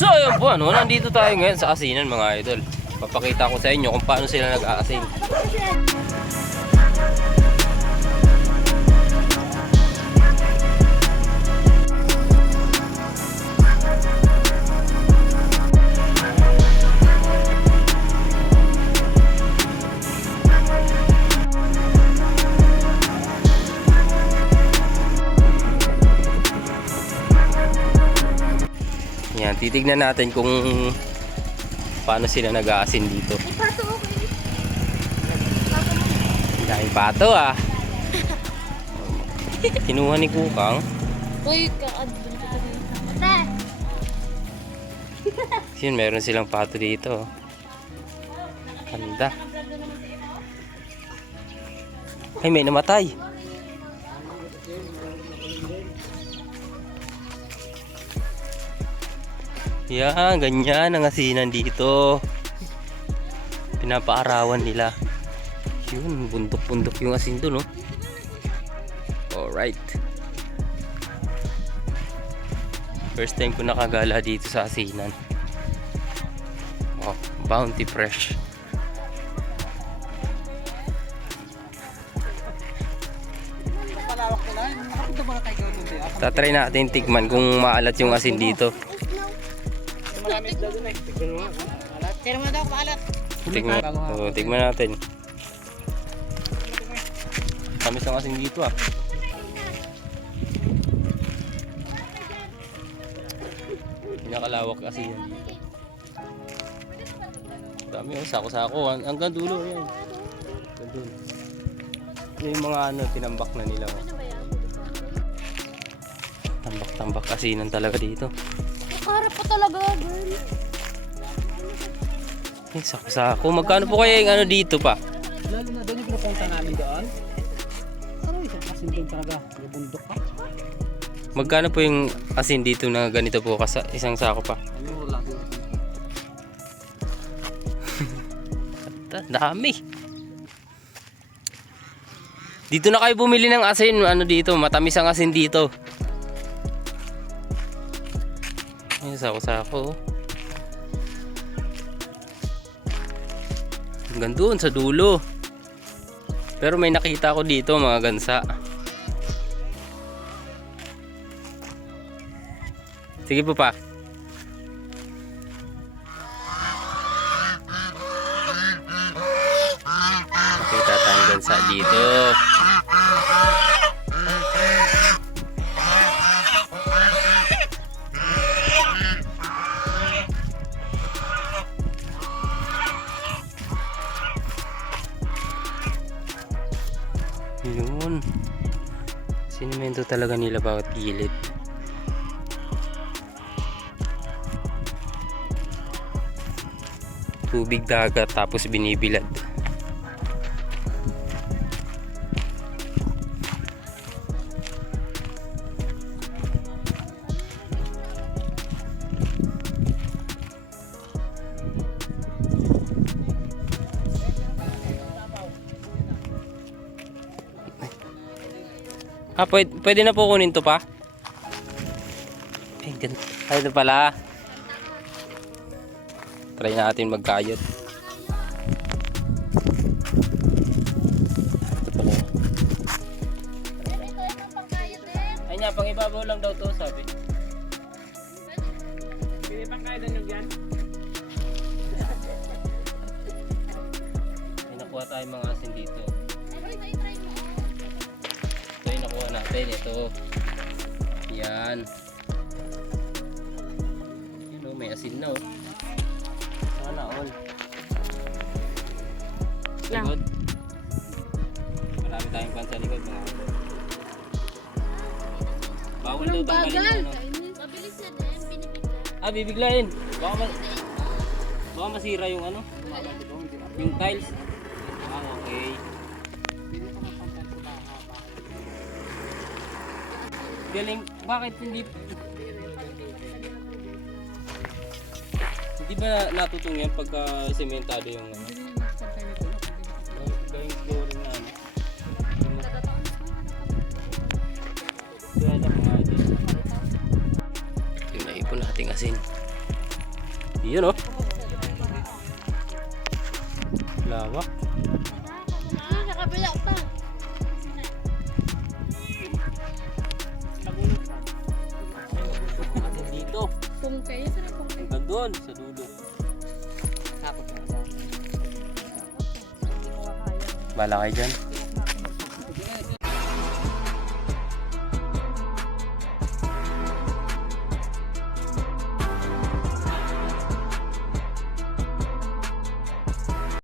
So yun po, nandito tayo ngayon sa asinan mga idol. Papakita ko sa inyo kung paano sila nag-aasin. Yan, titignan natin kung paano sila nag-aasin dito. Dahil pato ah. Kinuha ni Kukang. Uy, Yun, meron silang pato dito. Ganda. Ay, may namatay. Yan, ganyan ang asinan dito. Pinapaarawan nila. Yun, bundok-bundok yung asin doon, no? Alright. First time ko nakagala dito sa asinan. Oh, Bounty Fresh. Tatry natin tikman kung maalat yung asin dito. Tignan mo daw kung maalat. Tignan natin. Tamis ang asin dito ah. Pinakalawak kasi yan dito. Dami yung sako-sako. Hanggang dulo yan. Hanggang dulo. Yung mga ano, tinambak na nila. Tambak-tambak asinan talaga dito. Nakaharap pa talaga, girl. Ay, sako-sako. Magkano po kaya yung ano dito pa? Lalo na doon yung pinupunta namin doon. Ano isang asin doon talaga? Yung bundok pa. Magkano po yung asin dito na ganito po kasi isang sako pa? Ano wala doon. Dami. Dito na kayo bumili ng asin. Ano dito? Matamis ang asin dito. Ay, sako-sako. Hanggang doon sa dulo. Pero may nakita ko dito mga gansa. Sige po pa. Nakita tayong gansa dito. Yun. Sinimento talaga nila bawat gilid. Tubig dagat tapos binibilad. Ah, pwede na po kunin to pa? Ay, ganda. Ay, ito pala. Try natin magkayot. Ito pala. Ay nga, pang ibabaw lang daw to, sabi. Pwede pang kaya doon yung yan? Ay, nakuha tayong mga asin dito. Ito yung nakuha natin. Ito. Yan. Yan o, may asin na o. Sana all. Likod. Marami tayong pan sa likod mga kapatid. Bawal daw tanggalin yan. Mabilis na din, binibigla. Ah, bibiglayin. Baka masira yung ano? Yung tiles. Ah, okay. Galing, bakit hindi ba natutong yan pagka sementado yung ano? Gawing flooring na ano? Kaya lang mga idol. Yung naipon nating asin. Yun oh. Lawak. Sa kabila pa. Dito. Pungkay. Saan ang pungkay? Hanggang doon sa dulo. Bala kayo dyan.